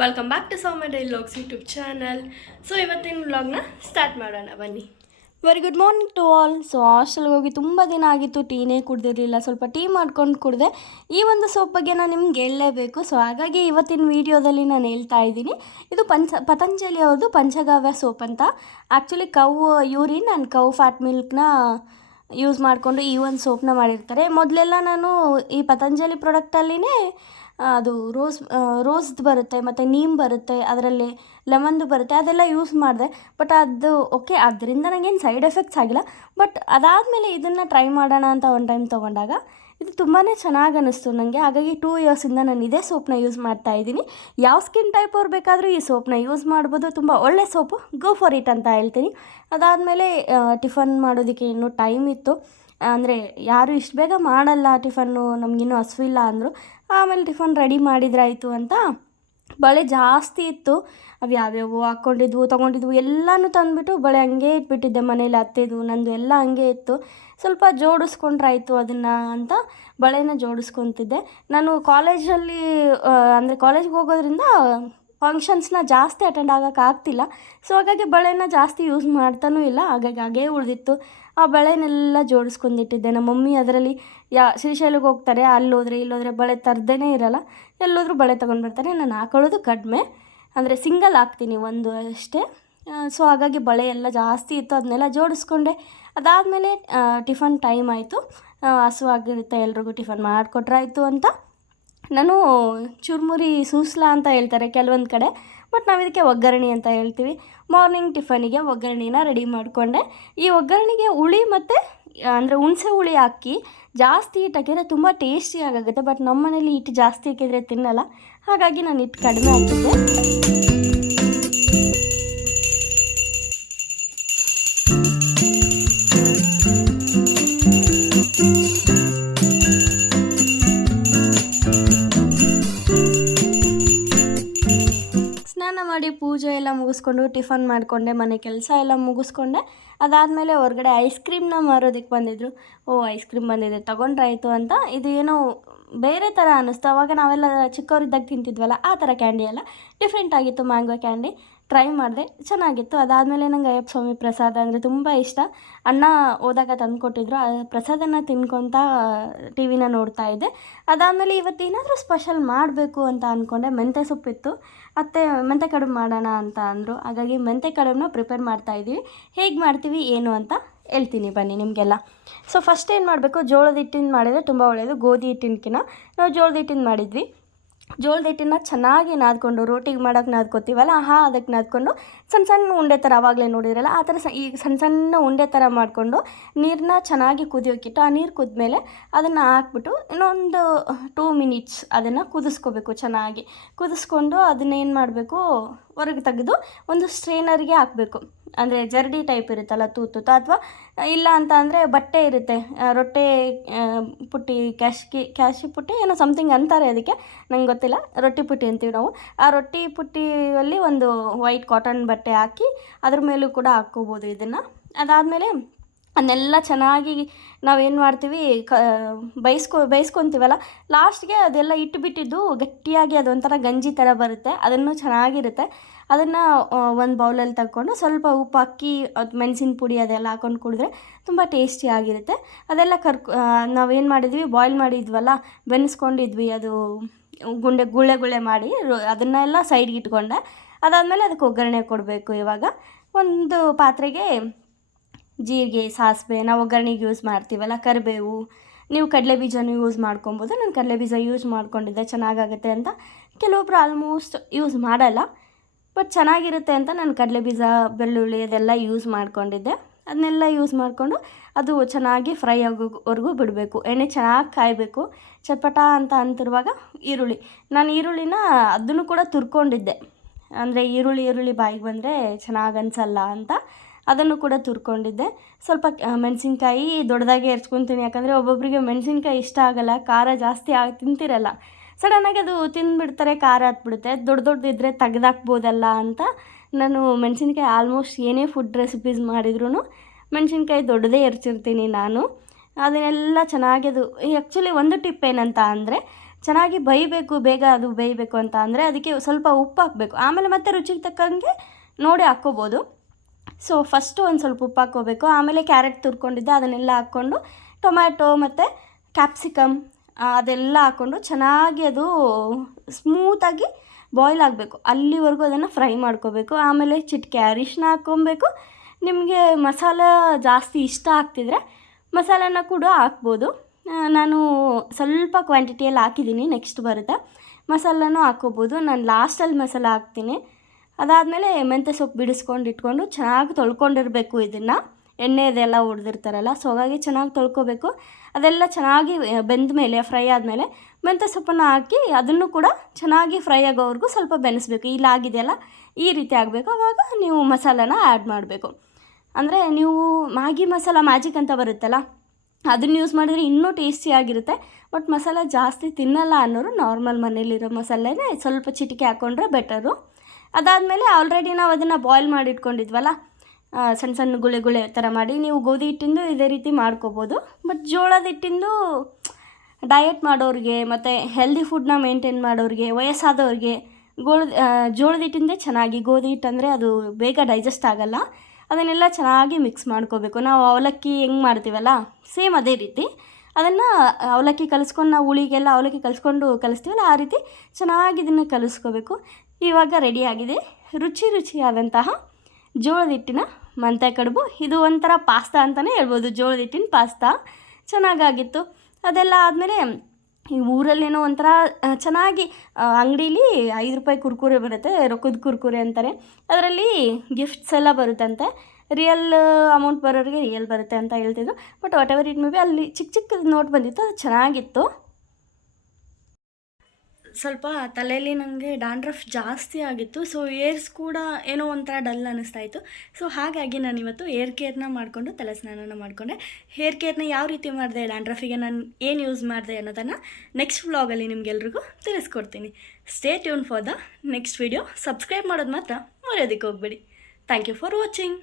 Welcome back to Soumya daily vlogs YouTube channel. So ಇವತ್ತಿನ ವ್ಲಾಗ್ನ start ಮಾಡೋಣ ಬನ್ನಿ. Very good morning to all. So ಹಾಸ್ಟೆಲ್ಗೆ ಹೋಗಿ ತುಂಬ ದಿನ ಆಗಿತ್ತು, ಟೀನೇ ಕುಡ್ದಿರಲಿಲ್ಲ. ಸ್ವಲ್ಪ ಟೀ ಮಾಡ್ಕೊಂಡು ಕುಡಿದೆ. ಈ ಒಂದು ಸೋಪ್ ಬಗ್ಗೆ ನಾನು ನಿಮ್ಗೆ ಹೇಳಲೇಬೇಕು. ಸೊ ಹಾಗಾಗಿ ಇವತ್ತಿನ ವೀಡಿಯೋದಲ್ಲಿ ನಾನು ಹೇಳ್ತಾ ಇದ್ದೀನಿ. ಇದು ಪತಂಜಲಿ ಅವ್ರದ್ದು ಪಂಚಗವ್ಯ ಸೋಪ್ ಅಂತ. Actually cow urine and cow fat ಮಿಲ್ಕ್ನ ಯೂಸ್ ಮಾಡಿಕೊಂಡು ಈ ಒಂದು ಸೋಪ್ನ ಮಾಡಿರ್ತಾರೆ. ಮೊದಲೆಲ್ಲ ನಾನು ಈ ಪತಂಜಲಿ ಪ್ರಾಡಕ್ಟಲ್ಲಿನೇ ಅದು ರೋಸ್ದು ಬರುತ್ತೆ ಮತ್ತು ನೀಮ್ ಬರುತ್ತೆ, ಅದರಲ್ಲಿ ಲೆಮನ್ದು ಬರುತ್ತೆ, ಅದೆಲ್ಲ ಯೂಸ್ ಮಾಡಿದೆ. ಬಟ್ ಅದು ಓಕೆ, ಅದರಿಂದ ನನಗೇನು ಸೈಡ್ ಎಫೆಕ್ಟ್ಸ್ ಆಗಿಲ್ಲ. ಬಟ್ ಅದಾದಮೇಲೆ ಇದನ್ನು ಟ್ರೈ ಮಾಡೋಣ ಅಂತ ಒಂದು ಟೈಮ್ ತೊಗೊಂಡಾಗ ಇದು ತುಂಬಾ ಚೆನ್ನಾಗಿ ಅನ್ನಿಸ್ತು ನನಗೆ. ಹಾಗಾಗಿ 2 ಇಯರ್ಸಿಂದ ನಾನು ಇದೇ ಸೋಪ್ನ ಯೂಸ್ ಮಾಡ್ತಾಯಿದ್ದೀನಿ. ಯಾವ ಸ್ಕಿನ್ ಟೈಪ್ ಅವ್ರು ಬೇಕಾದರೂ ಈ ಸೋಪ್ನ ಯೂಸ್ ಮಾಡ್ಬೋದು. ತುಂಬ ಒಳ್ಳೆ ಸೋಪು, ಗೋ ಫಾರ್ ಇಟ್ ಅಂತ ಹೇಳ್ತೀನಿ. ಅದಾದಮೇಲೆ ಟಿಫನ್ ಮಾಡೋದಕ್ಕೆ ಇನ್ನೂ ಟೈಮ್ ಇತ್ತು. ಅಂದರೆ ಯಾರು ಇಷ್ಟು ಬೇಗ ಮಾಡಲ್ಲ ಟಿಫನ್ನು, ನಮಗಿನ್ನೂ ಹಸುವಿಲ್ಲ ಅಂದರು. ಆಮೇಲೆ ಟಿಫನ್ ರೆಡಿ ಮಾಡಿದ್ರಾಯಿತು ಅಂತ ಬಳೆ ಜಾಸ್ತಿ ಇತ್ತು. ಅವು ಯಾವ್ಯಾವು ಹಾಕ್ಕೊಂಡಿದ್ವು ತೊಗೊಂಡಿದ್ವು ಎಲ್ಲನೂ ತಂದುಬಿಟ್ಟು ಬಳೆ ಹಂಗೆ ಇಟ್ಬಿಟ್ಟಿದ್ದೆ ಮನೇಲಿ. ಅತ್ತೆದು ನಂದು ಎಲ್ಲ ಹಂಗೆ ಇತ್ತು. ಸ್ವಲ್ಪ ಜೋಡಿಸ್ಕೊಂಡ್ರಾಯ್ತು ಅದನ್ನು ಅಂತ ಬಳೆನ ಜೋಡಿಸ್ಕೊತಿದ್ದೆ. ನಾನು ಕಾಲೇಜಲ್ಲಿ ಅಂದರೆ ಕಾಲೇಜ್ಗೆ ಹೋಗೋದ್ರಿಂದ ಫಂಕ್ಷನ್ಸ್ನ ಜಾಸ್ತಿ ಅಟೆಂಡ್ ಆಗೋಕ್ಕಾಗ್ತಿಲ್ಲ. ಸೊ ಹಾಗಾಗಿ ಬಳೆನ ಜಾಸ್ತಿ ಯೂಸ್ ಮಾಡ್ತಾನೂ ಇಲ್ಲ. ಹಾಗಾಗಿ ಹಾಗೇ ಉಳಿದಿತ್ತು. ಆ ಬಳೆನೆಲ್ಲ ಜೋಡಿಸ್ಕೊಂಡಿಟ್ಟಿದ್ದೆ. ನಮ್ಮ ಮಮ್ಮಿ ಅದರಲ್ಲಿ ಶ್ರೀಶೈಲಕ್ಕೆ ಹೋಗ್ತಾರೆ, ಅಲ್ಲೋದ್ರೆ ಇಲ್ಲೋದ್ರೆ ಬಳೆ ತರದೇ ಇರೋಲ್ಲ. ಎಲ್ಲೋದ್ರೂ ಬಳೆ ತೊಗೊಂಡ್ಬರ್ತಾರೆ. ನಾನು ಹಾಕೊಳ್ಳೋದು ಕಡಿಮೆ, ಅಂದರೆ ಸಿಂಗಲ್ ಹಾಕ್ತೀನಿ ಒಂದು ಅಷ್ಟೇ. ಸೊ ಹಾಗಾಗಿ ಬಳೆ ಎಲ್ಲ ಜಾಸ್ತಿ ಇತ್ತು, ಅದನ್ನೆಲ್ಲ ಜೋಡಿಸ್ಕೊಂಡೆ. ಅದಾದಮೇಲೆ ಟಿಫನ್ ಟೈಮ್ ಆಯಿತು. ಹಸುವಾಗಿರುತ್ತೆ, ಎಲ್ರಿಗೂ ಟಿಫನ್ ಮಾಡಿಕೊಟ್ರಾಯ್ತು ಅಂತ ನಾನು ಚುರುಮುರಿ ಸೂಸ್ಲಾ ಅಂತ ಹೇಳ್ತಾರೆ ಕೆಲವೊಂದು ಕಡೆ, ಬಟ್ ನಾವು ಇದಕ್ಕೆ ಒಗ್ಗರಣೆ ಅಂತ ಹೇಳ್ತೀವಿ. ಮಾರ್ನಿಂಗ್ ಟಿಫನಿಗೆ ಒಗ್ಗರಣೆನ ರೆಡಿ ಮಾಡಿಕೊಂಡೆ. ಈ ಒಗ್ಗರಣೆಗೆ ಹುಳಿ ಮತ್ತು ಅಂದರೆ ಹುಣಸೆ ಹುಳಿ ಹಾಕಿ ಜಾಸ್ತಿ ಹಿಟ್ಟು ಹಾಕಿದರೆ ತುಂಬ ಟೇಸ್ಟಿಯಾಗುತ್ತೆ. ಬಟ್ ನಮ್ಮ ಮನೇಲಿ ಹಿಟ್ಟು ಜಾಸ್ತಿ ಹಾಕಿದರೆ ತಿನ್ನಲ್ಲ, ಹಾಗಾಗಿ ನಾನು ಹಿಟ್ಟು ಕಡಿಮೆ ಹಾಕಿದ್ದೆ. ಸ್ನಾನ ಮಾಡಿ ಪೂಜೆ ಎಲ್ಲ ಮುಗಿಸ್ಕೊಂಡು ಟಿಫನ್ ಮಾಡಿಕೊಂಡೆ, ಮನೆ ಕೆಲಸ ಎಲ್ಲ ಮುಗಿಸ್ಕೊಂಡೆ. ಅದಾದಮೇಲೆ ಹೊರಗಡೆ ಐಸ್ ಕ್ರೀಮ್ನ ಮಾರೋದಕ್ಕೆ ಬಂದಿದ್ದರು. ಐಸ್ ಕ್ರೀಮ್ ಬಂದಿದೆ ತೊಗೊಂಡ್ರಾಯ್ತು ಅಂತ. ಇದು ಏನೋ ಬೇರೆ ಥರ ಅನ್ನಿಸ್ತು. ಅವಾಗ ನಾವೆಲ್ಲ ಚಿಕ್ಕವರಿದ್ದಾಗ ತಿಂತಿದ್ವಲ್ಲ, ಆ ಥರ ಕ್ಯಾಂಡಿ ಎಲ್ಲ ಡಿಫ್ರೆಂಟ್ ಆಗಿತ್ತು. ಮ್ಯಾಂಗೋ ಕ್ಯಾಂಡಿ ಟ್ರೈ ಮಾಡಿದೆ, ಚೆನ್ನಾಗಿತ್ತು. ಅದಾದಮೇಲೆ ನಂಗೆ ಅಯ್ಯಪ್ಪ ಸ್ವಾಮಿ ಪ್ರಸಾದ ಅಂದರೆ ತುಂಬ ಇಷ್ಟ. ಅಣ್ಣ ಹೋದಾಗ ತಂದು ಕೊಟ್ಟಿದ್ರು. ಆ ಪ್ರಸಾದನ ತಿನ್ಕೊತ ಟಿ ವಿನ ನೋಡ್ತಾ ಇದ್ದೆ. ಅದಾದಮೇಲೆ ಇವತ್ತೇನಾದರೂ ಸ್ಪೆಷಲ್ ಮಾಡಬೇಕು ಅಂತ ಅಂದ್ಕೊಂಡೆ. ಮೆಂತ್ಯ ಸೊಪ್ಪಿತ್ತು, ಮತ್ತು ಮೆಂತ್ಯ ಕಡುಬು ಮಾಡೋಣ ಅಂತ ಅಂದರು. ಹಾಗಾಗಿ ಮೆಂತ್ಯ ಕಡುಬನ್ನ ಪ್ರಿಪೇರ್ ಮಾಡ್ತಾಯಿದ್ದೀವಿ. ಹೇಗೆ ಮಾಡ್ತೀವಿ ಏನು ಅಂತ ಹೇಳ್ತೀನಿ ಬನ್ನಿ ನಿಮಗೆಲ್ಲ. ಸೊ ಫಸ್ಟ್ ಏನು ಮಾಡಬೇಕು, ಜೋಳದ ಹಿಟ್ಟಿಂದ ಮಾಡಿದರೆ ತುಂಬ ಒಳ್ಳೆಯದು, ಗೋಧಿ ಹಿಟ್ಟಿನಕಿನ. ನಾವು ಜೋಳದ ಹಿಟ್ಟಿಂದ ಮಾಡಿದ್ವಿ. ಜೋಳದ ಹಿಟ್ಟನ್ನು ಚೆನ್ನಾಗಿ ನಾದ್ಕೊಂಡು, ರೋಟಿಗೆ ಮಾಡೋಕೆ ನಾದ್ಕೊತೀವಲ್ಲ ಅದಕ್ಕೆ ನಾದ್ಕೊಂಡು ಸಣ್ಣ ಸಣ್ಣ ಉಂಡೆ ಥರ, ಆವಾಗಲೇ ನೋಡಿದ್ರಲ್ಲ ಆ ಥರ ಈಗ ಸಣ್ಣ ಸಣ್ಣ ಉಂಡೆ ಥರ ಮಾಡಿಕೊಂಡು ನೀರನ್ನ ಚೆನ್ನಾಗಿ ಕುದಿಯೋಕ್ಕಿಟ್ಟು, ಆ ನೀರು ಕುದ್ಮೇಲೆ ಅದನ್ನು ಹಾಕ್ಬಿಟ್ಟು ಇನ್ನೊಂದು 2 ಮಿನಿಟ್ಸ್ ಅದನ್ನು ಕುದಿಸ್ಕೋಬೇಕು. ಚೆನ್ನಾಗಿ ಕುದಿಸ್ಕೊಂಡು ಅದನ್ನೇನು ಮಾಡಬೇಕು, ಹೊರಗೆ ತೆಗೆದು ಒಂದು ಸ್ಟ್ರೈನರ್ಗೆ ಹಾಕಬೇಕು. ಅಂದರೆ ಜರಡಿ ಟೈಪ್ ಇರುತ್ತಲ್ಲ, ತೂತು ಅಥವಾ ಇಲ್ಲ ಅಂತ ಅಂದರೆ ಬಟ್ಟೆ ಇರುತ್ತೆ, ರೊಟ್ಟೆ ಪುಟ್ಟಿ, ಕ್ಯಾಶಿ ಪುಟ್ಟಿ ಏನೋ ಸಮಥಿಂಗ್ ಅಂತಾರೆ ಅದಕ್ಕೆ, ನಂಗೆ ಗೊತ್ತಿಲ್ಲ. ರೊಟ್ಟಿ ಪುಟ್ಟಿ ಅಂತೀವಿ ನಾವು. ಆ ರೊಟ್ಟಿ ಪುಟ್ಟಿಯಲ್ಲಿ ಒಂದು ವೈಟ್ ಕಾಟನ್ ಬಟ್ಟೆ ಹಾಕಿ ಅದ್ರ ಮೇಲೂ ಕೂಡ ಹಾಕ್ಕೋಬೋದು ಇದನ್ನು. ಅದಾದಮೇಲೆ ಅದನ್ನೆಲ್ಲ ಚೆನ್ನಾಗಿ ನಾವೇನು ಮಾಡ್ತೀವಿ, ಬೇಯಿಸ್ಕೊತೀವಲ್ಲ, ಲಾಸ್ಟ್ಗೆ ಅದೆಲ್ಲ ಇಟ್ಟುಬಿಟ್ಟಿದ್ದು ಗಟ್ಟಿಯಾಗಿ ಅದೊಂಥರ ಗಂಜಿ ಥರ ಬರುತ್ತೆ. ಅದನ್ನು ಚೆನ್ನಾಗಿರುತ್ತೆ. ಅದನ್ನು ಒಂದು ಬೌಲಲ್ಲಿ ತಗೊಂಡು ಸ್ವಲ್ಪ ಉಪ್ಪು ಹಾಕಿ, ಅದು ಮೆಣಸಿನ ಪುಡಿ ಅದೆಲ್ಲ ಹಾಕ್ಕೊಂಡು ಕುಡಿದ್ರೆ ತುಂಬ ಟೇಸ್ಟಿಯಾಗಿರುತ್ತೆ. ಅದೆಲ್ಲ ನಾವೇನು ಮಾಡಿದ್ವಿ, ಬಾಯ್ಲ್ ಮಾಡಿದ್ವಲ್ಲ, ಬೆನೆಸ್ಕೊಂಡಿದ್ವಿ, ಅದು ಗುಳ್ಳೆ ಮಾಡಿ ಅದನ್ನೆಲ್ಲ ಸೈಡ್ಗೆ ಇಟ್ಕೊಂಡೆ. ಅದಾದಮೇಲೆ ಅದಕ್ಕೆ ಒಗ್ಗರಣೆ ಕೊಡಬೇಕು. ಇವಾಗ ಒಂದು ಪಾತ್ರೆಗೆ ಜೀರಿಗೆ, ಸಾಸಿವೆ, ನಾವು ಒಗ್ಗರಣೆಗೆ ಯೂಸ್ ಮಾಡ್ತೀವಲ್ಲ, ಕರಿಬೇವು, ನೀವು ಕಡಲೆಬೀಜನೂ ಯೂಸ್ ಮಾಡ್ಕೊಬೋದು. ನಾನು ಕಡಲೆಬೀಜ ಯೂಸ್ ಮಾಡ್ಕೊಂಡಿದ್ದೆ, ಚೆನ್ನಾಗಾಗುತ್ತೆ ಅಂತ. ಕೆಲವೊಬ್ರು ಆಲ್ಮೋಸ್ಟ್ ಯೂಸ್ ಮಾಡಲ್ಲ, ಬಟ್ ಚೆನ್ನಾಗಿರುತ್ತೆ ಅಂತ ನಾನು ಕಡಲೆಬೀಜ, ಬೆಳ್ಳುಳ್ಳಿ ಅದೆಲ್ಲ ಯೂಸ್ ಮಾಡ್ಕೊಂಡಿದ್ದೆ. ಅದನ್ನೆಲ್ಲ ಯೂಸ್ ಮಾಡಿಕೊಂಡು ಅದು ಚೆನ್ನಾಗಿ ಫ್ರೈ ಆಗೋವರೆಗೂ ಬಿಡಬೇಕು. ಎಣ್ಣೆ ಚೆನ್ನಾಗಿ ಕಾಯಬೇಕು. ಚಟ್ಪಟ ಅಂತ ಅಂತಿರುವಾಗ ನಾನು ಈರುಳ್ಳಿನ ಅದನ್ನು ಕೂಡ ತುರ್ಕೊಂಡಿದ್ದೆ. ಅಂದರೆ ಈರುಳ್ಳಿ ಬಾಯಿಗೆ ಬಂದರೆ ಚೆನ್ನಾಗಿ ಅನಿಸಲ್ಲ ಅಂತ ಅದನ್ನು ಕೂಡ ತುರ್ಕೊಂಡಿದ್ದೆ. ಸ್ವಲ್ಪ ಮೆಣಸಿನ್ಕಾಯಿ ದೊಡ್ಡದಾಗೆ ಹೆರ್ಚ್ಕೊತೀನಿ, ಯಾಕಂದರೆ ಒಬ್ಬೊಬ್ಬರಿಗೆ ಮೆಣಸಿನ್ಕಾಯಿ ಇಷ್ಟ ಆಗೋಲ್ಲ, ಖಾರ ಜಾಸ್ತಿ ತಿಂತಿರಲ್ಲ. ಸಡನ್ನಾಗಿ ಅದು ತಿಂದುಬಿಡ್ತಾರೆ, ಖಾರ ಹತ್ಬಿಡುತ್ತೆ. ದೊಡ್ಡದಿದ್ದರೆ ತೆಗ್ದಾಕ್ಬೋದಲ್ಲ ಅಂತ ನಾನು ಮೆಣಸಿನ್ಕಾಯಿ ಆಲ್ಮೋಸ್ಟ್ ಏನೇ ಫುಡ್ ರೆಸಿಪೀಸ್ ಮಾಡಿದ್ರೂ ಮೆಣಸಿನ್ಕಾಯಿ ದೊಡ್ಡದೇ ಹೆರ್ಚಿರ್ತೀನಿ ನಾನು. ಅದನ್ನೆಲ್ಲ ಚೆನ್ನಾಗಿ, ಅದು ಆ್ಯಕ್ಚುಲಿ ಒಂದು ಟಿಪ್ ಏನಂತ ಅಂದರೆ, ಚೆನ್ನಾಗಿ ಬೇಗ ಅದು ಬೇಯಬೇಕು ಅಂತ ಅಂದರೆ ಅದಕ್ಕೆ ಸ್ವಲ್ಪ ಉಪ್ಪು ಹಾಕಬೇಕು. ಆಮೇಲೆ ಮತ್ತೆ ರುಚಿಗೆ ತಕ್ಕಂಗೆ ನೋಡಿ ಹಾಕ್ಕೋಬೋದು. ಸೊ ಫಸ್ಟು ಒಂದು ಸ್ವಲ್ಪ ಉಪ್ಪು ಹಾಕ್ಕೋಬೇಕು. ಆಮೇಲೆ ಕ್ಯಾರೆಟ್ ತುರ್ಕೊಂಡಿದ್ದೆ ಅದನ್ನೆಲ್ಲ ಹಾಕ್ಕೊಂಡು ಟೊಮ್ಯಾಟೊ ಮತ್ತು ಕ್ಯಾಪ್ಸಿಕಮ್ ಅದೆಲ್ಲ ಹಾಕ್ಕೊಂಡು ಚೆನ್ನಾಗಿ ಅದು ಸ್ಮೂತಾಗಿ ಬಾಯ್ಲ್ ಆಗಬೇಕು, ಅಲ್ಲಿವರೆಗೂ ಅದನ್ನು ಫ್ರೈ ಮಾಡ್ಕೋಬೇಕು. ಆಮೇಲೆ ಚಿಟಿಕೆ ಅರಿಶಿನ ಹಾಕ್ಕೊಬೇಕು. ನಿಮಗೆ ಮಸಾಲ ಜಾಸ್ತಿ ಇಷ್ಟ ಆಗ್ತಿದ್ರೆ ಮಸಾಲನ ಕೂಡ ಹಾಕ್ಬೋದು. ನಾನು ಸ್ವಲ್ಪ ಕ್ವಾಂಟಿಟಿಯಲ್ಲಿ ಹಾಕಿದ್ದೀನಿ, ನೆಕ್ಸ್ಟ್ ಬರುತ್ತೆ ಮಸಾಲನೂ ಹಾಕ್ಕೋಬೋದು. ನಾನು ಲಾಸ್ಟಲ್ಲಿ ಮಸಾಲ ಹಾಕ್ತೀನಿ. ಅದಾದಮೇಲೆ ಮೆಂತ್ಯ ಸೊಪ್ಪು ಬಿಡಿಸ್ಕೊಂಡು ಇಟ್ಕೊಂಡು ಚೆನ್ನಾಗಿ ತೊಳ್ಕೊಂಡಿರಬೇಕು. ಇದನ್ನು ಎಣ್ಣೆದೆಲ್ಲ ಹೊಡೆದಿರ್ತಾರಲ್ಲ, ಸೊ ಹಾಗಾಗಿ ಚೆನ್ನಾಗಿ ತೊಳ್ಕೊಬೇಕು. ಅದೆಲ್ಲ ಚೆನ್ನಾಗಿ ಬೆಂದ ಮೇಲೆ ಫ್ರೈ ಆದಮೇಲೆ ಮೆಂತ್ಯ ಸೊಪ್ಪನ್ನು ಹಾಕಿ ಅದನ್ನು ಕೂಡ ಚೆನ್ನಾಗಿ ಫ್ರೈ ಆಗೋವರೆಗೂ ಸ್ವಲ್ಪ ಬೆನೆಸಬೇಕು. ಇಲ್ಲಾಗಿದೆಯಲ್ಲ ಈ ರೀತಿ ಆಗಬೇಕು. ಆವಾಗ ನೀವು ಮಸಾಲಾನ ಆ್ಯಡ್ ಮಾಡಬೇಕು. ಅಂದರೆ ನೀವು ಮ್ಯಾಗಿ ಮಸಾಲ ಮ್ಯಾಜಿಕ್ ಅಂತ ಬರುತ್ತಲ್ಲ, ಅದನ್ನು ಯೂಸ್ ಮಾಡಿದರೆ ಇನ್ನೂ ಟೇಸ್ಟಿಯಾಗಿರುತ್ತೆ. ಬಟ್ ಮಸಾಲ ಜಾಸ್ತಿ ತಿನ್ನಲ್ಲ ಅನ್ನೋರು ನಾರ್ಮಲ್ ಮನೇಲಿರೋ ಮಸಾಲೆನೇ ಸ್ವಲ್ಪ ಚಿಟಿಕೆ ಹಾಕ್ಕೊಂಡ್ರೆ ಬೆಟರು. ಅದಾದಮೇಲೆ ಆಲ್ರೆಡಿ ನಾವು ಅದನ್ನು ಬಾಯ್ಲ್ ಮಾಡಿ ಇಟ್ಕೊಂಡಿದ್ವಲ್ಲ, ಸಣ್ಣ ಸಣ್ಣ ಗುಳೆ ಥರ ಮಾಡಿ, ನೀವು ಗೋಧಿ ಹಿಟ್ಟಿಂದು ಇದೇ ರೀತಿ ಮಾಡ್ಕೋಬೋದು. ಬಟ್ ಜೋಳದ ಹಿಟ್ಟಿಂದು ಡಯಟ್ ಮಾಡೋರಿಗೆ ಮತ್ತು ಹೆಲ್ದಿ ಫುಡ್ನ ಮೇಂಟೈನ್ ಮಾಡೋರಿಗೆ, ವಯಸ್ಸಾದವ್ರಿಗೆ ಜೋಳದ ಹಿಟ್ಟಿಂದೇ ಚೆನ್ನಾಗಿ. ಗೋಧಿ ಹಿಟ್ಟು ಅಂದರೆ ಅದು ಬೇಗ ಡೈಜೆಸ್ಟ್ ಆಗೋಲ್ಲ. ಅದನ್ನೆಲ್ಲ ಚೆನ್ನಾಗಿ ಮಿಕ್ಸ್ ಮಾಡ್ಕೋಬೇಕು. ನಾವು ಅವಲಕ್ಕಿ ಹೆಂಗೆ ಮಾಡ್ತೀವಲ್ಲ ಸೇಮ್ ಅದೇ ರೀತಿ ಅದನ್ನು ಅವಲಕ್ಕಿ ಕಲಿಸ್ಕೊಂಡು, ನಾವು ಹುಳಿಗೆಲ್ಲ ಅವಲಕ್ಕಿ ಕಲಿಸ್ತೀವಲ್ಲ ಆ ರೀತಿ ಚೆನ್ನಾಗಿ ಇದನ್ನು ಕಲಿಸ್ಕೋಬೇಕು. ಇವಾಗ ರೆಡಿಯಾಗಿದೆ ರುಚಿಯಾದಂತಹ ಜೋಳದ ಹಿಟ್ಟಿನ ಮೆಂತ್ಯ ಕಡುಬು. ಇದು ಒಂಥರ ಪಾಸ್ತಾ ಅಂತಲೇ ಹೇಳ್ಬೋದು, ಜೋಳದ ಹಿಟ್ಟಿನ ಪಾಸ್ತಾ. ಚೆನ್ನಾಗಾಗಿತ್ತು. ಅದೆಲ್ಲ ಆದಮೇಲೆ ಈ ಊರಲ್ಲೇನೋ ಒಂಥರ ಚೆನ್ನಾಗಿ ಅಂಗಡೀಲಿ 5 ರೂಪಾಯಿ ಕುರ್ಕುರೆ ಬರುತ್ತೆ, ರೊಕ್ಕದ ಕುರ್ಕುರೆ ಅಂತಾರೆ. ಅದರಲ್ಲಿ ಗಿಫ್ಟ್ಸ್ ಎಲ್ಲ ಬರುತ್ತಂತೆ. ರಿಯಲ್ ಅಮೌಂಟ್ ಬರೋರಿಗೆ ರಿಯಲ್ ಬರುತ್ತೆ ಅಂತ ಹೇಳ್ತಿದ್ರು. But what ever it may be, ಅಲ್ಲಿ ಚಿಕ್ಕ ನೋಟ್ ಬಂದಿತ್ತು, ಅದು ಚೆನ್ನಾಗಿತ್ತು. ಸ್ವಲ್ಪ ತಲೆಯಲ್ಲಿ ನನಗೆ ಡ್ಯಾಂಡ್ರಫ್ ಜಾಸ್ತಿ ಆಗಿತ್ತು. ಸೊ ಏರ್ಸ್ ಕೂಡ ಏನೋ ಒಂಥರ ಡಲ್ ಅನ್ನಿಸ್ತಾ ಇತ್ತು. ಸೊ ಹಾಗಾಗಿ ನಾನು ಇವತ್ತು ಏರ್ ಕೇರ್ನ ಮಾಡಿಕೊಂಡು ತಲೆ ಸ್ನಾನನ ಮಾಡಿಕೊಂಡೆ. ಹೇರ್ ಕೇರ್ನ ಯಾವ ರೀತಿ ಮಾಡಿದೆ, ಡ್ಯಾಂಡ್ರಫಿಗೆ ನಾನು ಏನು ಯೂಸ್ ಮಾಡಿದೆ ಅನ್ನೋದನ್ನು ನೆಕ್ಸ್ಟ್ ವ್ಲಾಗಲ್ಲಿ ನಿಮಗೆಲ್ರಿಗೂ ತಿಳಿಸ್ಕೊಡ್ತೀನಿ. Stay tune for the next video. Subscribe ಮಾಡೋದು ಮಾತ್ರ ಮರೆಯೋದಕ್ಕೆ ಹೋಗಬೇಡಿ. Thank you for watching.